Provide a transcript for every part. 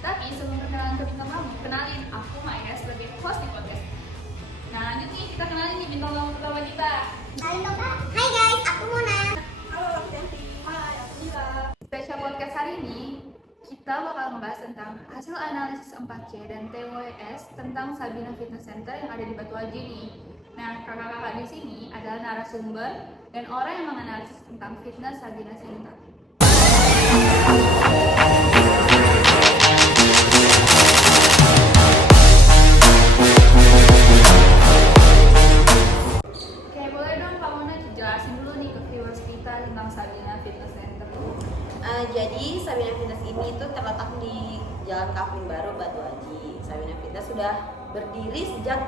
Tapi sebelum perkenalan ke bintang tamu, kenalin aku Maya sebagai host di podcast. Nah lanjut nih, kita kenalin nih bintang tamu pertama kita. Kenalin dong kak. Hai guys, aku Mona. Halo, aku Yanti. Hai, aku Mila. Spesial podcast hari ini, kita bakal ngebahas tentang hasil analisis 4C dan TWS tentang Sabina Fitness Center yang ada di Batu Aji nih. Nah, kakak-kakak di sini adalah narasumber dan orang yang menganalisis tentang fitness Sabina Center. Oke, boleh dong Kak Mona jelasin dulu nih ke viewers kita tentang Sabina Fitness Center. Jadi Sabina Fitness ini tuh terletak di Jalan Kavling Baru, Batu Aji. Sabina Fitness sudah berdiri sejak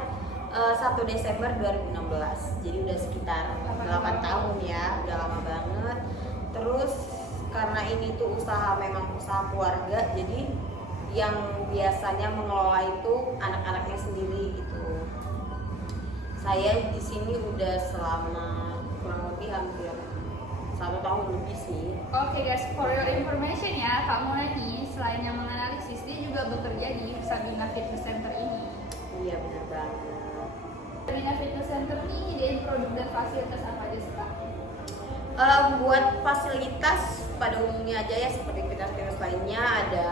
1 Desember 2016. Jadi udah sekitar 8 tahun ya, udah lama banget. Terus karena ini tuh memang usaha keluarga, jadi yang biasanya mengelola itu anak-anaknya sendiri gitu. Saya di sini udah selama kurang lebih hampir 1 tahun lebih sih. Oke guys, for your information ya, Kak Mona nih selain yang menganalisis, dia juga bekerja di Sabina Fitness Center ini. Iya benar banget. Sabina Fitness Center ini nyediain produk dan fasilitas apa aja sih Kak? Buat fasilitas pada umumnya aja ya, seperti fitness lainnya ada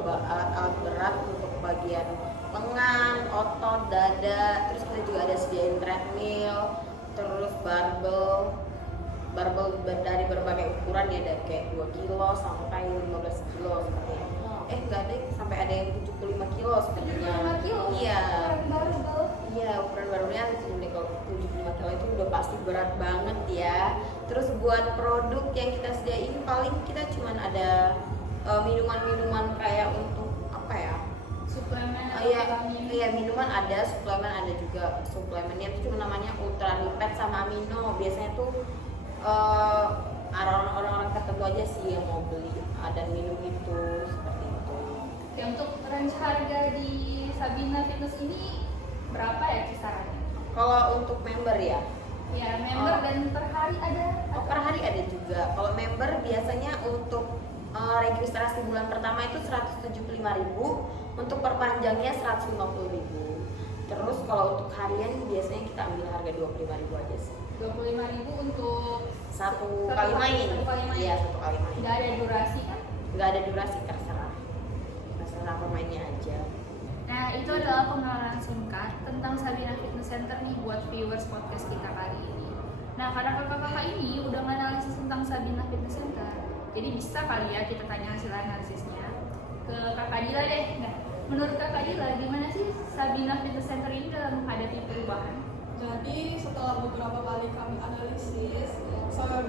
alat-alat berat untuk bagian lengan, otot, dada. Terus kita juga ada sediain treadmill, terus barbel dari berbagai ukuran ya, dari kayak 2 kilo sampai 15 kilo seperti itu. Enggak deh, sampai ada yang 75 kilo sepertinya. 75 kilo? Iya. Barbel. Iya, ukuran barunya kalau 75 kilo itu udah pasti berat banget ya. Terus buat produk yang kita sediain paling kita cuman ada minuman-minuman kayak untuk apa ya? Suplemen atau vitamin? Iya, minuman ada, suplemen ada juga. Suplemennya itu cuma namanya Ultra Lipid sama Amino. Biasanya tuh orang-orang tertentu aja sih yang mau beli dan minum itu seperti itu. Oke, untuk range harga di Sabina Fitness ini berapa ya kisarannya? Kalau untuk member ya, Ya, member dan per hari ada? per hari ada juga. Kalau member biasanya untuk registrasi bulan pertama itu 175.000, untuk perpanjangnya 150.000. Terus kalau untuk harian biasanya kita ambil harga 25.000 aja sih. 25.000 untuk Satu kali main. Iya, 1 kali main. Nggak ada durasi kan? Nggak ada durasi, terserah pemainnya aja. Nah, itu adalah pengenalan singkat tentang Sabina Fitness Center nih buat viewers podcast kita kali ini. Nah, karena kakak-kakak ini udah menganalisis tentang Sabina Fitness Center, jadi bisa kali ya kita tanya hasil analisisnya ke Kakak Dila deh. Nah, menurut Kakak Dila, gimana sih Sabina Fitness Center ini dalam menghadapi perubahan? Jadi setelah beberapa kali kami analisis,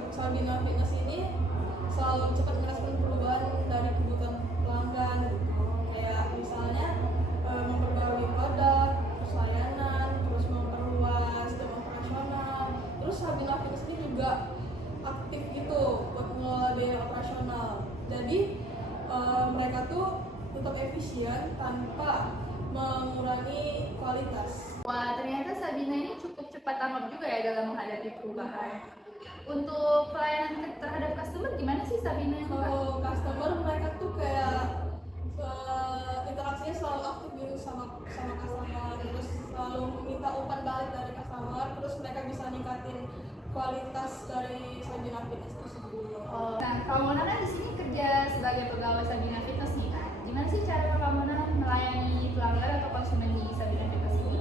Sabina Fitness ini selalu cepat merespon perubahan dari kebutuhan pelanggan gitu. Kayak misalnya memperbarui produk, terus layanan, terus memperluas jam operasional. Terus Sabina Fitness ini juga aktif gitu buat mengelola biaya operasional. Jadi mereka tuh tetap efisien tanpa mengurangi kualitas. Wah, ternyata Sabina ini cukup cepat tanggap juga ya dalam menghadapi perubahan. Untuk pelayanan terhadap customer gimana sih Sabina ini, Kak? Kalau customer mereka tuh kayak interaksinya selalu aktif gitu sama customer, terus selalu meminta umpan balik dari customer, terus mereka bisa ningkatin kualitas dari Sabina Fitness tersebut. Oh, nah, Kak Mona kan di sini kerja sebagai pegawai Sabina Fitness nih kan. Gimana sih cara Kak Mona melayani pelanggan atau konsumen di Sabina Fitness ini?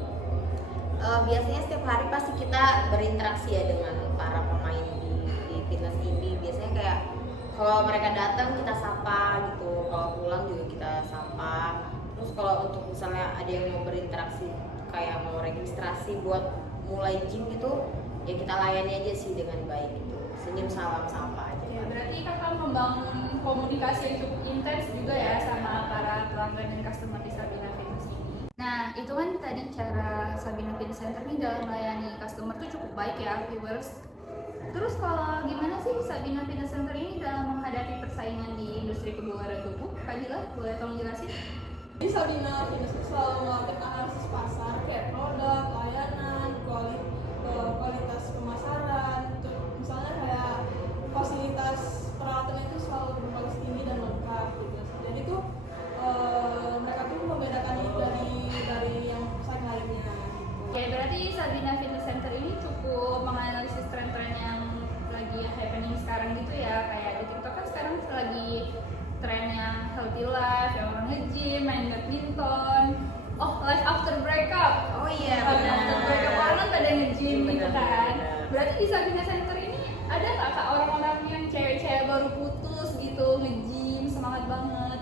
Biasanya setiap hari pasti kita berinteraksi ya dengan para pemain di fitness ini. Biasanya kayak kalau mereka datang kita sapa gitu, kalau pulang juga kita sapa. Terus kalau untuk misalnya ada yang mau berinteraksi kayak mau registrasi buat mulai gym gitu, ya kita layani aja sih dengan baik gitu. Senyum, salam, sapa aja. Ya, berarti Kakak membangun komunikasi yang cukup intens juga ya sama para pelanggan dan customer di Sabina Fitness ini. Nah, itu kan tadi cara Sabina Fitness Center ini dalam melayani customer tuh cukup baik ya, viewers. Terus kalau gimana sih Sabina Fitness Center ini dalam menghadapi persaingan di industri kebugaran tubuh? Kak Dila, boleh tolong jelasin? Jadi Sabina Fitness itu selalu melakukan analisis pasar kayak produk, layanan, kualitas pemasaran, terus misalnya kayak fasilitas peralatan itu selalu berkualitas tinggi dan lengkap gitu. Jadi tuh seperti live, yang orang nge-gym, main badminton. Oh, live after breakup. Oh iya, Live benar. after breakup orang pada nge-gym gitu Benar, kan. benar. Berarti di Sabina Center ini ada nggak kak orang-orang yang cewek-cewek baru putus gitu nge-gym semangat banget?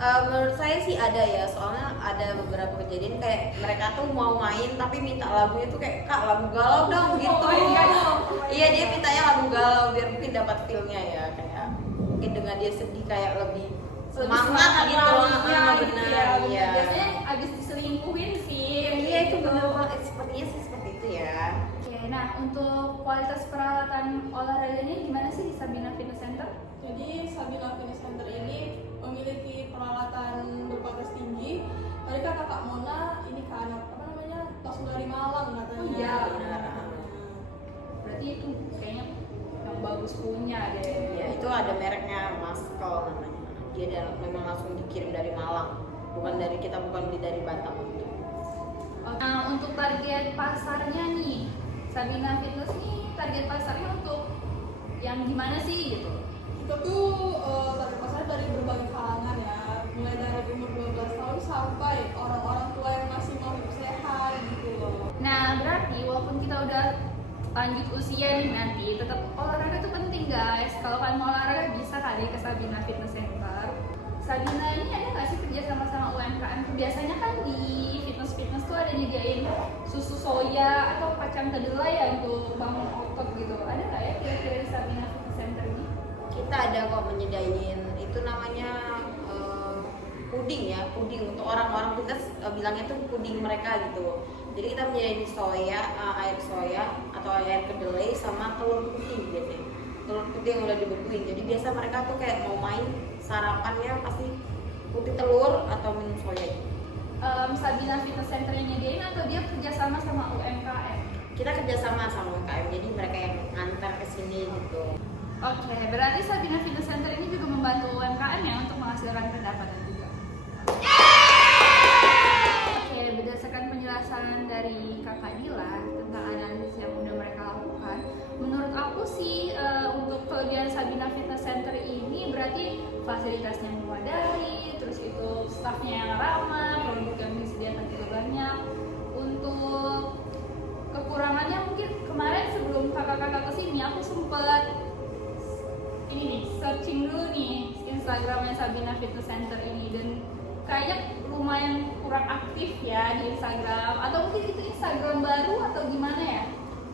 Menurut saya sih ada ya, soalnya ada beberapa kejadian kayak mereka tuh mau main tapi minta lagunya tuh kayak kak lagu galau dong gitu. Oh my God. Iya dia mintanya lagu galau biar mungkin dapat feelnya ya, kayak mungkin dengan dia sedih kayak lebih semangat gitu. larinya Ah, gitu benar, ya. iya. Biasanya abis diselingkuhin sih. Iya itu gitu. benar banget, sepertinya sih seperti itu ya. Oke, nah untuk kualitas peralatan olahraganya gimana sih di Sabina Fitness Center? Jadi Sabina Fitness Center ini memiliki peralatan berkualitas tinggi. Tadi kata Kak Mona ini kan apa namanya langsung dari Malang katanya. Oh iya. Benar. Berarti itu kayaknya yang bagus punya deh. Ya itu ada mereknya Maskel namanya. Dia memang langsung dikirim dari Malang, bukan dari kita, bukan dari Batam gitu. Nah untuk target pasarnya nih, Sabina Fitness nih target pasarnya untuk yang gimana sih gitu? Kita tuh target pasar dari berbagai kalangan ya, mulai dari umur 12 tahun sampai orang-orang tua yang masih mau hidup sehat gitu loh. Nah berarti walaupun kita udah lanjut usia nih nanti, tetap olahraga itu penting guys. Kalau kalian mau olahraga bisa kali ke Sabina Fitness Center. Sabina ini ada nggak sih kerja sama UMKM? Biasanya kan di fitness tuh ada nyediain susu soya atau kacang kedelai ya untuk bangun otot gitu. Ada nggak ya kira-kira di Sabina Fitness Center ini? Kita ada kok menyediain itu namanya puding ya, puding untuk orang-orang fitness bilangnya tuh puding mereka gitu. Jadi kita menyediain soya, air soya atau air kedelai sama telur putih biasanya. Telur putih yang udah dibekuin. Jadi biasa mereka tuh kayak mau main sarapannya pasti putih telur atau minum soya gitu. Sabina Fitness Center yang nyediain atau dia kerjasama sama UMKM? Kita kerjasama sama UMKM, jadi mereka yang ngantar ke sini gitu. Oke, berarti Sabina Fitness Center ini juga membantu UMKM ya untuk menghasilkan pendapatan juga. Oke, berdasarkan penjelasan dari Kakak Dila tentang analisis yang udah mereka lakukan, menurut aku sih untuk kelebihan Sabina Fitness Center ini berarti fasilitasnya memadai, terus itu staffnya yang ramah, produk yang disediakan juga banyak. Untuk kekurangannya mungkin kemarin sebelum kakak-kakak kesini aku sempet ini nih searching dulu nih Instagramnya Sabina Fitness Center ini, dan kayaknya lumayan kurang aktif ya di Instagram, atau mungkin itu Instagram baru atau gimana ya?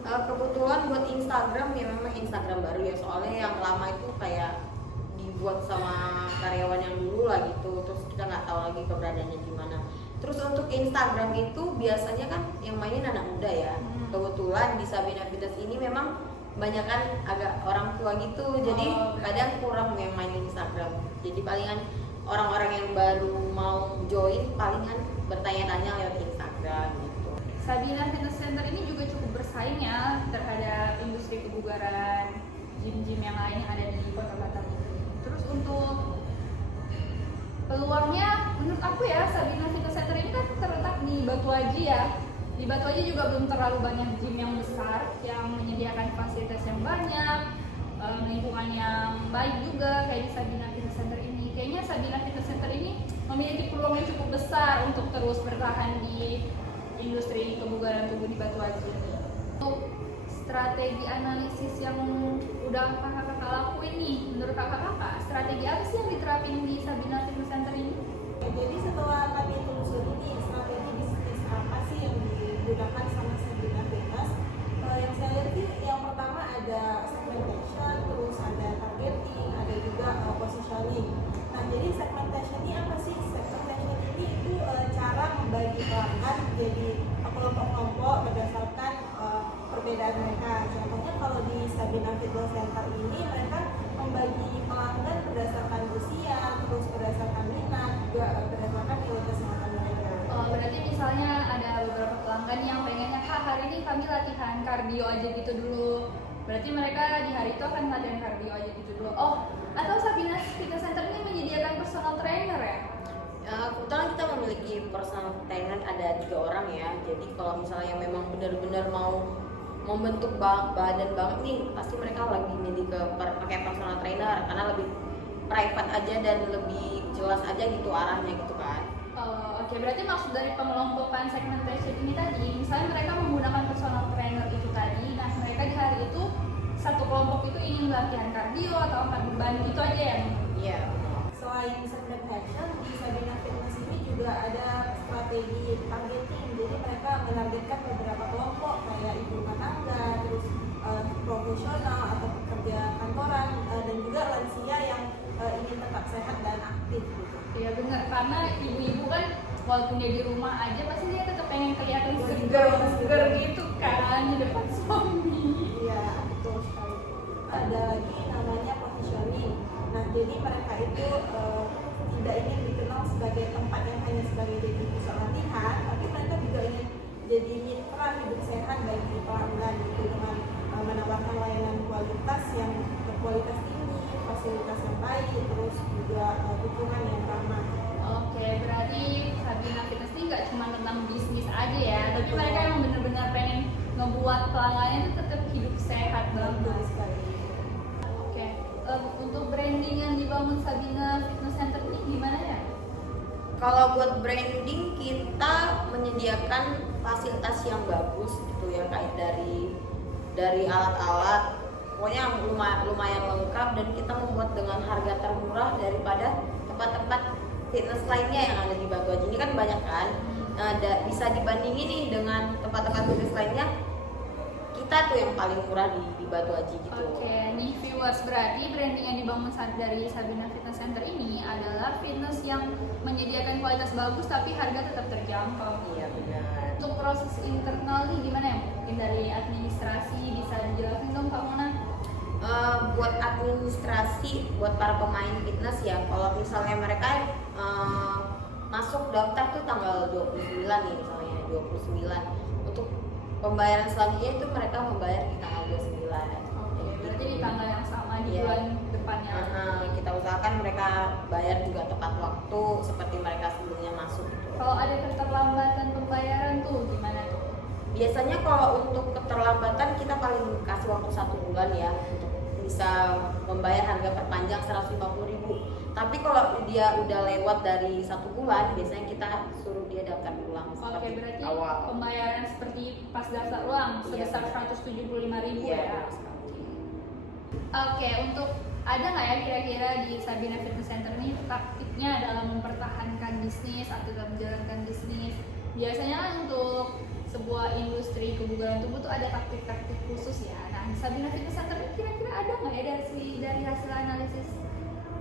Kebetulan buat Instagram ya memang Instagram baru ya, soalnya yang lama itu kayak dibuat sama karyawan yang dulu lah gitu, terus kita nggak tahu lagi keberadaannya di mana. Terus untuk Instagram itu biasanya kan yang mainin anak muda ya. Kebetulan di Sabina Fitness ini memang banyak kan agak orang tua gitu, jadi kadang kurang yang mainin Instagram. Jadi palingan orang-orang yang baru mau join palingan bertanya-tanya lewat Instagram gitu. Sabina Fitness Center ini juga cukup bersaing ya terhadap industri kebugaran, gym-gym yang lain yang ada di Kota Batam ini. Terus untuk peluangnya menurut aku ya, Sabina Fitness Center ini kan terletak di Batu Aji ya. Di Batu Aji juga belum terlalu banyak gym yang besar yang menyediakan fasilitas yang banyak, lingkungan yang baik juga kayak di Sabina Fitness Center ini. Kayaknya Sabina Fitness Center ini memiliki peluang yang cukup besar untuk terus bertahan di industri kebugaran tubuh di Batu Aji ini. Untuk strategi analisis yang udah kakak-kakak lakuin nih, menurut kakak-kakak strategi apa sih yang diterapin di Sabina Fitness Center ini? Jadi setelah kami telusuri nih strategi bisnis apa sih yang digunakan sama Sabina Fitness, yang saya lihat sih yang pertama ada segmentation, terus ada targeting, ada juga positioning. Nah jadi segmentation ini apa sih? Segmentation ini itu cara membagi pelanggan jadi kelompok-kelompok berdasarkan perbedaan mereka. Contohnya kalau di Sabina Fitness Center ini mereka membagi pelanggan berdasarkan usia, terus berdasarkan minat, juga berdasarkan ilmu kesehatan mereka. Oh, berarti misalnya ada beberapa pelanggan yang pengennya kak hari ini kami latihan kardio aja gitu dulu. Berarti mereka di hari itu akan latihan kardio aja gitu dulu. Oh, atau Sabina Fitness Center ini menyediakan personal trainer ya? Kebetulan kita memiliki personal trainer ada 3 orang ya. Jadi kalau misalnya memang benar-benar mau membentuk badan banget nih, pasti mereka lagi milih ke pakai personal trainer karena lebih private aja dan lebih jelas aja gitu arahnya gitu kan. Oke, berarti maksud dari pengelompokan segmentation ini tadi, misalnya mereka menggunakan personal trainer itu tadi, nah mereka di hari itu satu kelompok itu ingin latihan kardio atau angkat beban itu aja ya? Iya. Selain segmentation, di Sabina Fitness ini juga ada strategi targeting. Jadi mereka menargetkan beberapa kelompok kayak ibu rumah tangga, terus profesional atau pekerja kantoran, dan juga lansia yang ingin tetap sehat dan aktif gitu. Iya benar, karena ibu-ibu kan walaupun dia di rumah aja pasti dia tetap pengen kelihatan Seger, seger gitu kan di depan suami. Iya, betul sekali. Ada lagi namanya positioning. Nah, jadi mereka itu tidak ingin dikenal sebagai tempat yang hanya sebagai jadi pusat latihan, tapi mereka juga ingin jadi mitra hidup sehat bagi pelanggan gitu, dengan menawarkan layanan kualitas yang berkualitas tinggi, fasilitas yang baik, terus juga dukungan yang ramah. Oke, berarti Sabina Fitness ini nggak cuma tentang bisnis aja ya, tapi Betul. mereka emang benar-benar pengen ngebuat pelanggannya itu tetap hidup sehat Betul banget. sekali. Oke, untuk branding yang dibangun Sabina Fitness Center ini gimana ya? Kalau buat branding kita menyediakan fasilitas yang bagus gitu ya, kayak dari alat-alat pokoknya lumayan lengkap, dan kita membuat dengan harga termurah daripada tempat-tempat fitness lainnya yang ada di Batu Haji. Ini kan banyak kan, bisa dibandingin nih dengan tempat-tempat fitness lainnya, kita tuh yang paling murah di Batu Haji gitu. Oke, nih viewers, berarti branding yang dibangun dari Sabina Fitness Center ini adalah fitness yang menyediakan kualitas bagus tapi harga tetap terjangkau. Iya benar. Untuk proses internal nih gimana ya? Mungkin dari administrasi bisa dijelasin dong Kak Mona? Buat administrasi, buat para pemain fitness ya, kalau misalnya mereka masuk daftar tuh tanggal 29 nih misalnya, 29. Untuk pembayaran selanjutnya itu mereka membayar di tanggal 29. Oke, berarti di tanggal yang sama di Iya. bulan depannya. Kita usahakan mereka bayar juga tepat waktu seperti mereka sebelumnya masuk gitu. Kalau ada keterlambatan pembayaran tuh gimana tuh? Biasanya kalau untuk keterlambatan kita paling kasih waktu 1 bulan ya untuk bisa membayar harga perpanjang 150.000. Tapi kalau dia udah lewat dari 1 bulan, biasanya kita suruh dia daftar ulang. Oke, seperti berarti awal. pembayaran seperti pas daftar ulang Iya, sebesar benar. 175.000 Iya, ya. benar sekali. Oke, untuk ada nggak ya kira-kira di Sabina Fitness Center ini taktiknya dalam mempertahankan bisnis atau dalam menjalankan bisnis? Biasanya kan untuk sebuah industri kebugaran tubuh tuh ada taktik-taktik khusus ya. Nah, di Sabina Fitness Center ini kira-kira ada nggak ya dari hasil analisis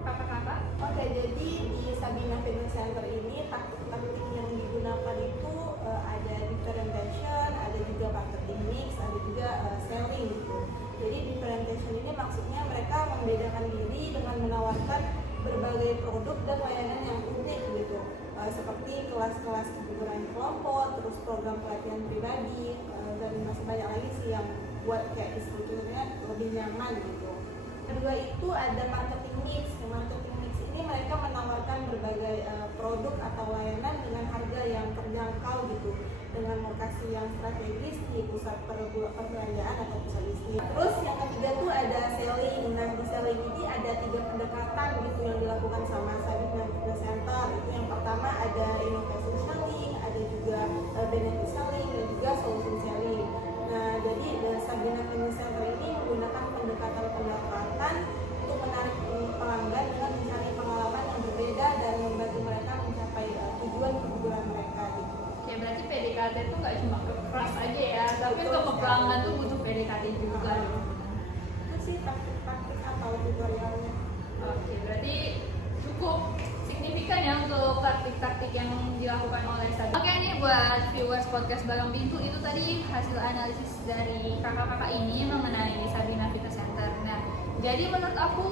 kakak-kakak? Oke, jadi di Sabina Fitness Center ini taktik-taktik yang digunakan itu ada differentiation, ada juga marketing mix, ada juga selling gitu. Jadi differentiation ini maksudnya mereka membedakan diri dengan menawarkan berbagai produk dan layanan yang unik gitu, seperti kelas-kelas kebugaran kelompok, terus program pelatihan pribadi, dan masih banyak lagi sih yang buat kayak instrukturnya lebih nyaman gitu. Kedua itu ada marketing mix. Marketing mix ini mereka menawarkan berbagai produk atau layanan dengan harga yang terjangkau gitu, dengan lokasi yang strategis di pusat perbelanjaan atau pusat bisnis. Terus yang ketiga tuh ada selling. Nah, di selling ini ada 3 pendekatan gitu yang dilakukan sama Sabina Fitness Center. Itu yang pertama ada innovation selling, ada juga benefit selling, dan juga solution selling. Nah, jadi Sabina Fitness Center ini menggunakan pendekatan untuk menarik pelanggan dengan mencari pengalaman yang berbeda dan membantu mereka mencapai tujuan kebugaran mereka gitu. Oke, berarti PDKT itu nggak cuma ke kelas aja ya, tapi Betul untuk ke sekali. pelanggan tuh butuh PDKT juga. Itu sih praktik-praktik atau tutorialnya. Oke, berarti cukup signifikan ya untuk taktik-taktik yang dilakukan oleh Sabina. Oke nih buat viewers podcast Barang Pintu, itu tadi hasil analisis dari kakak-kakak ini mengenai Sabina Fitness Center. Nah, jadi menurut aku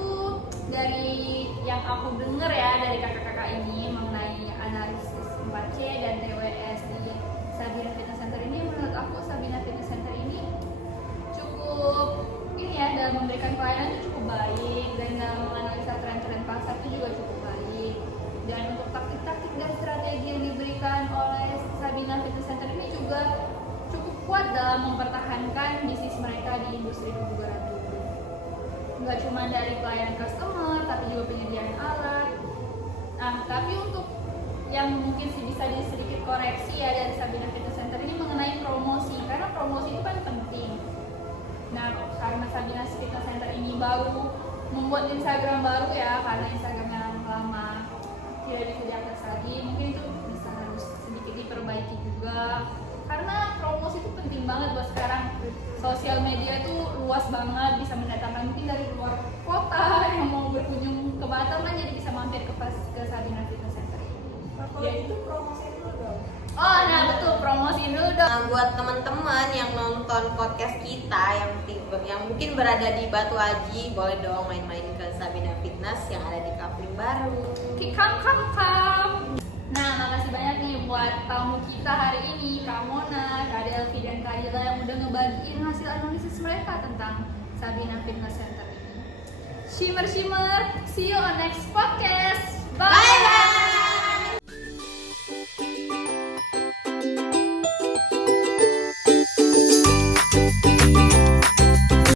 dari yang aku dengar ya dari kakak-kakak ini mengenai analisis 4C dan TWS di Sabina Fitness Center ini, menurut aku Sabina Fitness Center ini cukup ini ya, dalam memberikan pelayanan itu cukup baik, dan dalam menganalisa tren-tren pasar itu juga cukup baik. Dan untuk taktik-taktik dan strategi yang diberikan oleh Sabina Fitness Center ini juga cukup kuat dalam mempertahankan bisnis mereka di industri kebugaran tubuh. Nggak cuma dari pelayanan customer, tapi juga penyediaan alat, Nah, tapi untuk yang mungkin sih bisa sedikit koreksi ya dari Sabina Fitness Center ini mengenai promosi, karena promosi itu kan penting. Nah, karena Sabina Fitness Center ini baru membuat Instagram baru ya, karena Instagramnya lama tidak bisa diakses lagi, mungkin itu bisa harus sedikit diperbaiki juga. Karena promosi itu penting banget buat sekarang. Sosial media tuh luas banget, bisa mendatangkan mungkin dari luar kota yang mau berkunjung ke Batam kan jadi bisa mampir ke Sabina Fitness Center ini. Kalau itu promosi dulu dong. Oh, nah betul, promosiin dulu dong. Nah, buat teman-teman yang nonton podcast kita yang mungkin berada di Batu Aji, boleh dong main-main ke Sabina Fitness yang ada di Kafling Baru. Kam. Nah, makasih banyak nih buat tamu kita hari ini, Kak Mona, Kak Delvi, dan Kak Dila yang udah ngebagiin hasil analisis mereka tentang Sabina Fitness Center ini. Shimmer, see you on next podcast.